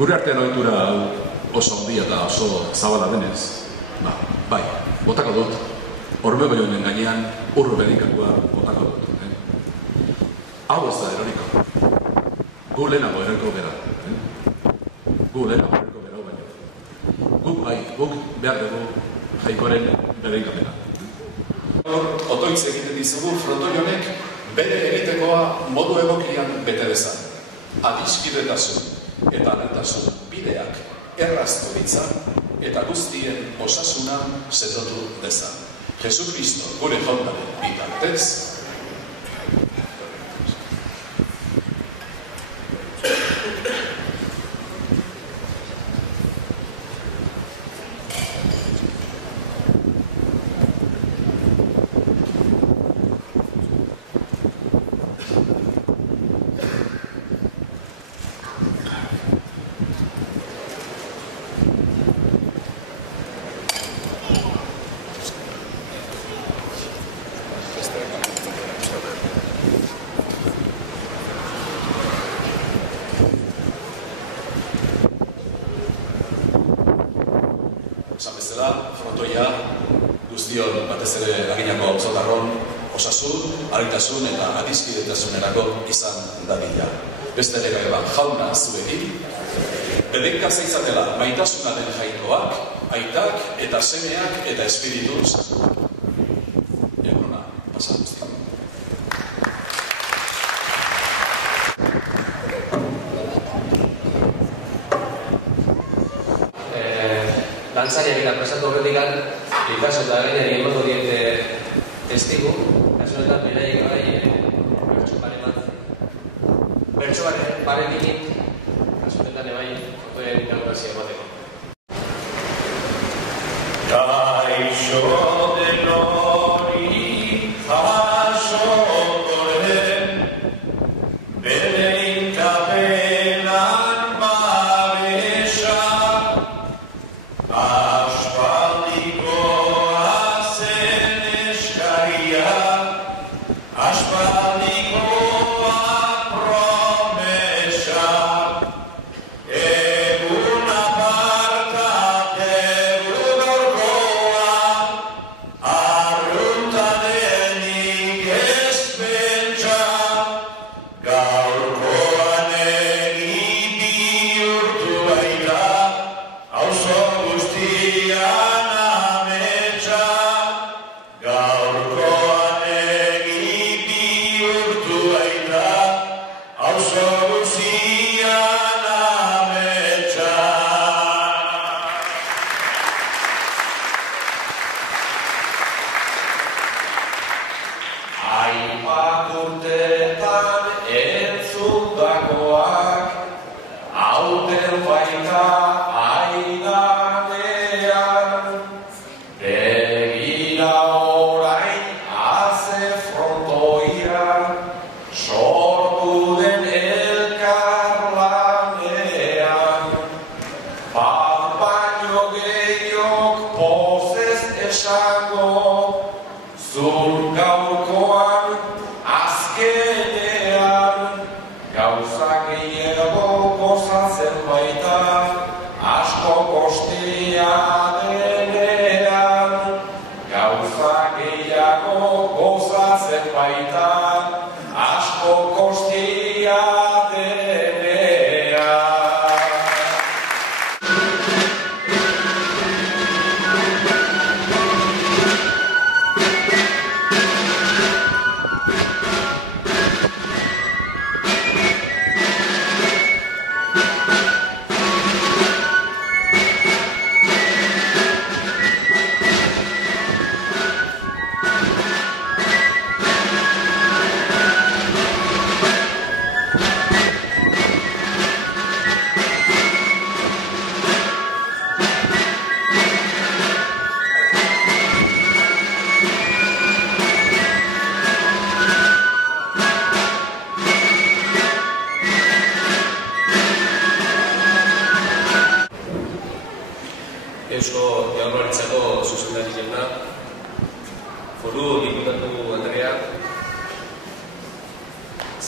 Gure artean ohitura hau oso handia eta oso zabala denez, bai, botako dut, ormegoionen gainean urru bedikatua botako dut. Hau ez da eroriko. Gu lehenago eroriko bera. Gu lehenago eroriko bera baino. Guk bai, guk behar dugu jaikoren bedikapena. Otoitz egiten dizugu frontoionek bere egitekoa modu egokian bete dezan. Adiskidetasun eta alentasun bideak erraztu ditzan eta guztien osasuna sendotu dezan. Jesu Kristo gure jaunaren bitartez. Frontoia guztion batez ere laginako auzotarron osasun, argitasun eta adiskidetasunerako izan dadila. Beste ere bat jauna zuekin, bedenka zaizatela maitasuna den jainkoak, aitak eta semeak eta espirituz. Eguna, pasa guztia. Dantzariak eta presatu horretikan, Picasso eta Gainari emango diete testigu, kasu honetan beraiek bai bertso parekin, kasu honetan bai fotoen inaugurazioa emateko. Kaixo denori jasokoren bere inkapenan babesa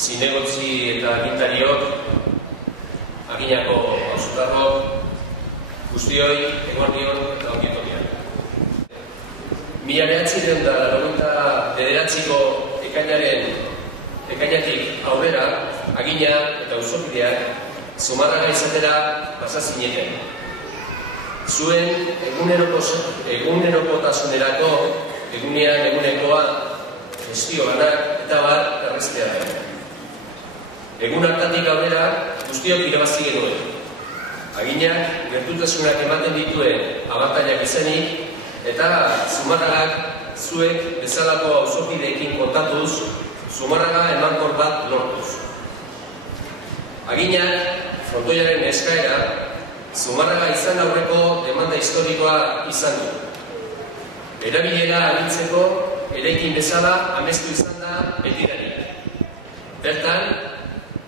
zinegotzi eta agintariok, Aginako auzotarrok, guztioi, eguerdion eta ongietorriak. 1989ko ekainetik aurrera, Agina eta auzokideak Zumarraga izatera pasa zineten. Zuen egunerokotasunerako, egunean egunekoa, gestio lanak eta bar erraztea da. Egun hartatik aurrera guztiok irabazi genuen. Aginak gertutasunak ematen dituen abantailak izanik eta Zumarragak zuek bezalako auzokideekin kontatuz Zumarraga emankor bat lortuz. Aginak frontoiaren eskaera Zumarraga izan aurreko demanda historikoa izan du. Erabilera agintzeko eraikin bezala amestu izan da betidanik. Bertan,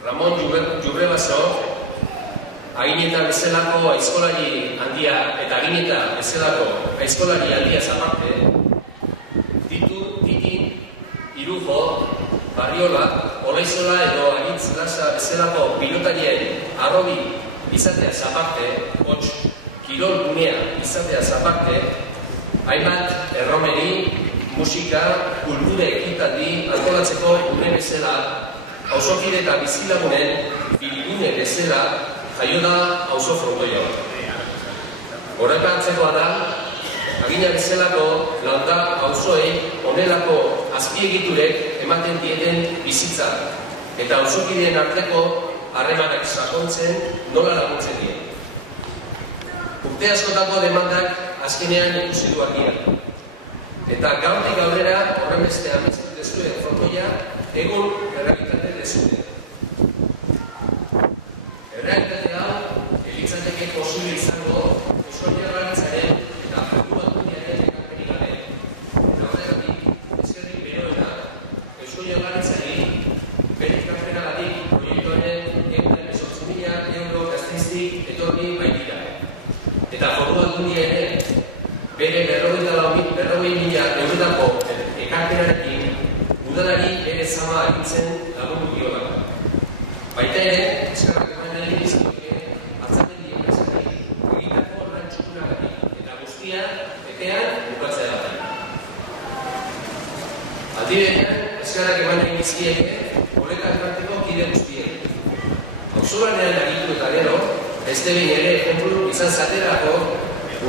Ramon Jurrebaso, Aginetan bezalako aizkolari handia eta Aginetan bezalako aizkolari handia zaparte, Titin, Irujo, Barriola, Olaizola edo Agintz Lasa bezalako pilotarien arrobi izatea zaparte, hots, kirol gunea izatea zaparte, hainbat erromeri, musika, kultura ekitaldi antolatzeko gune bezala, auzokide eta bizilagunen bilgune bezala jaio da auzo frontoia. Goraipatzekoa da, Agina bezalako landa auzoei honelako azpiegiturek ematen dieten bizitza eta auzokideen arteko harremanak sakontzen nola laguntzen dien. Urte askotako demandak azkenean ikusi du Agian. Eta gaurtik aurrera horren beste ametzen dezue frontoia egun errealitate dezue. Errealitate hau elitzateke posible izango Eusko Jaurlaritzaren eta Foru Aldundiaren ekarpenik gabe. Eta horregatik, eskerrik beroena Eusko Jaurlaritzari bere ekarpenagatik proiektuaren 118.000 euro Gasteiztik etorri baitira. Eta Foru Aldundia ere bere 40.000 eurotako ekarpenarekin udalari bere zama agintzen lagundu diola. Baita ere, eskerrak eman nahi dizkioke hartzapen enpresari egitako lan txukunagatik eta guztia epean bukatzea da. Aldi berean, eskerrak eman nahi dizkieke Oleka elkarteko kide guztiek. Auzolanean aritu eta gero, beste behin ere ejemplu izan zaterako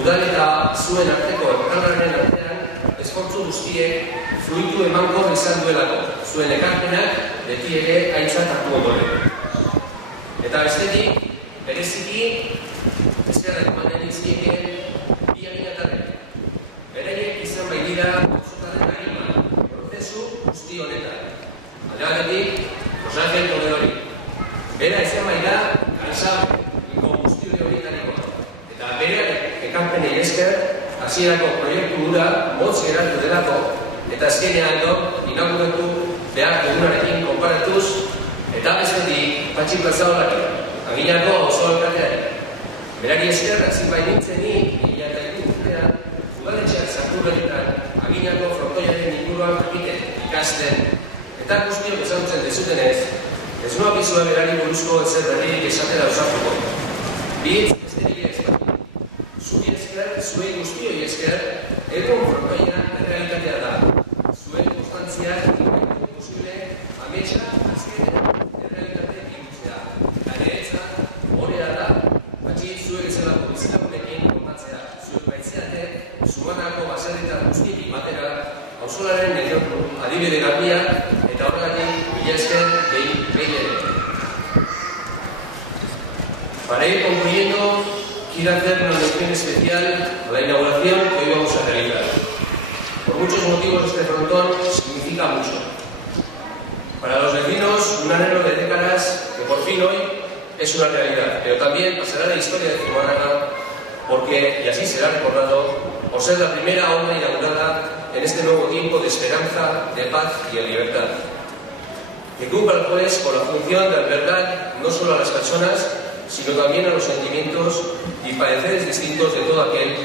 udal eta zuen arteko elkarraren artean esfortzu guztiek fluitu emango izan duelako, zuen ekarpenak beti ere aintzat hartu ondoren. Eta bestetik, bereziki, eskerrak eman nahi dizkieke bi aginatarrek. Beraiek izan baitira auzotarren agima, prozesu guzti honetan. Alde batetik, Jose Angel Toledori. Bera izan baita, Gansab, guzti horietarikoa. Eta bere ekarpenei esker, hasierako proiektu hura motz geratu delako, eta azkenean inauguratu behar dugunarekin konparatuz, eta bestetik Patxi Plazaolari, Aginako auzo elkarteari. Berari esker, hasi bainitzeni, 2002 urtean, udaletxeak sartu berritan, Aginako frontoiaren inguruan jakiten, ikasten, eta guztiok ezagutzen dezutenez, ez noa bizua berari buruzko ezer berririk esatera ausartuko. Bitz, besterik ez baina. Zuri esker, zuei guztioi esker, egun frontoia errealitatea da. Zuen konstantziak inbaitu posible ametsa azkenen errealitate bihurtzea. Eta niretzat, horrela da, Patxi zuek zelako bizitakunekin kontatzea. Zuek baitzeate, Zumarragako baserritar guztiekin batera, auzolaren adibide garbia eta horregatik mila esker behin ere. Para ir concluyendo, quiero hacer una mención especial a la inauguración que hoy vamos a realizar. Por muchos motivos este frontón significa mucho. Para los vecinos, un anhelo de décadas que por fin hoy es una realidad, pero también pasará la historia de Zumarraga porque, y así será recordado, por ser la primera obra inaugurada en este nuevo tiempo de esperanza, de paz y de libertad. Que cumpla pues con la función de albergar no solo a las personas, sino también a los sentimientos y pareceres distintos de todo aquel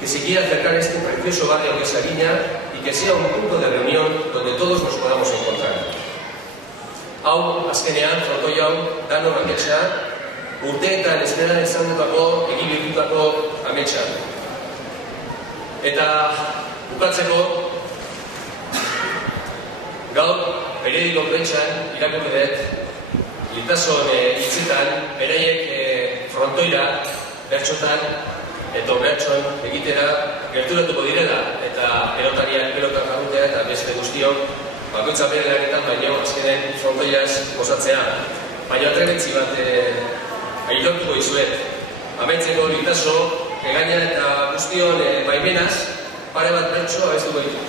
que se quiera acercar a este precioso barrio que es Agiña y que sea un punto de reunión donde todos nos podamos encontrar. Hau, azkenean, frontoi hau, dano ametsa, urteetan ezberan izan dutako, egibirtutako ametsa. Eta, bukatzeko, gaur, periodiko prentsan, irakurri dut, Litason hitzetan, beraiek frontoira, bertxotan, eta bertxoan egitera gerturatuko direla, eta pelotariak pelotak jagutea eta beste guztiok, bakoitza bere lanetan baino azkenen frontoiaz gozatzea. Baina atrebetzi bat aitortuko izuet. Amaitzeko Litaso, egaina eta guztion baimenaz, pare bat bertso abestuko ditu.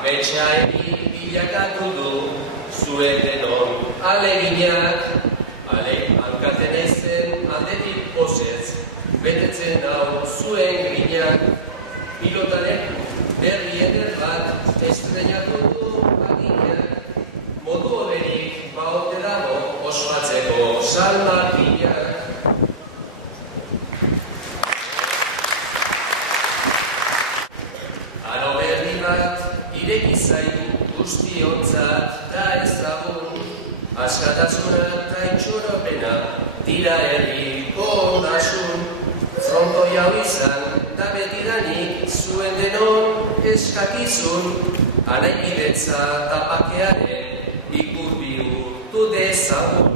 Ametsa bilakatu du zuen denon aleginak, alkaten ezen aldetik pozez, betetzen dau zuen grinak, pilotaren berri eder bat estrenatu du aginak, modu hoberik baote dago ospatzeko salmakinak. Aro berri bat ireki zaitu guztiontzat da ezagun, askatasuna eta itxuropena dira herriko ondasun, frontoi hau izan da betidanik zuen denon eskakizun, alaikidetza tapakearen ikur bihurtu dezagun.